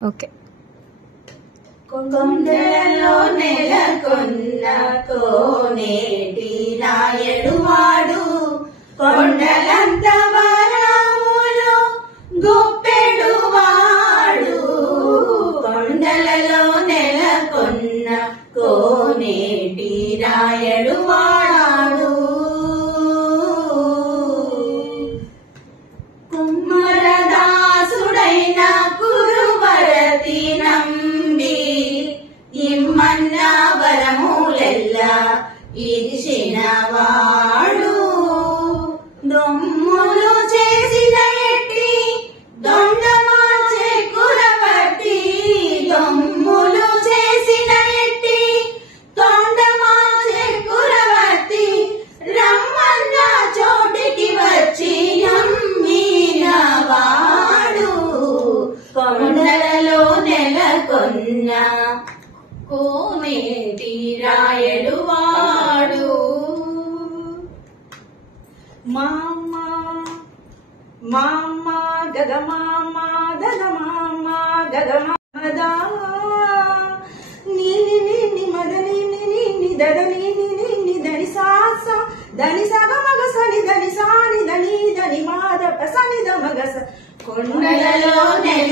Okay. కొండలలో నెలకొన్న కోనేటి రాయడు వాడు, కొండలంత వరములు గొప్పెడు వాడు. కొండలలో నెలకొన్న కోనేటి రాయడు వాడు. కుమ్మరదాసుడైన కురువరతి నంబి ఇమ్మన్న వరములెల్లా ఇరిసిన వాడు. దొమ్ములు చేసిన ఎట్టి దొండమాచే కురవట్టి, దొమ్ములు చేసిన ఎట్టి దొండమాచే కురవట్టి, రమ్మన్న చోటికి వచ్చి నమ్మిన వాడు. కొండలలో నెలకొన్న కోనేటి రాయడు వాడు. మామ మామ గగమామ గగమామ గగమదా నీని నీని మదని నీని దదని నీని దని సాస దని సగ మగ సని దని సాని దని దని మాద పసని ద మగస. కొండలలో నెల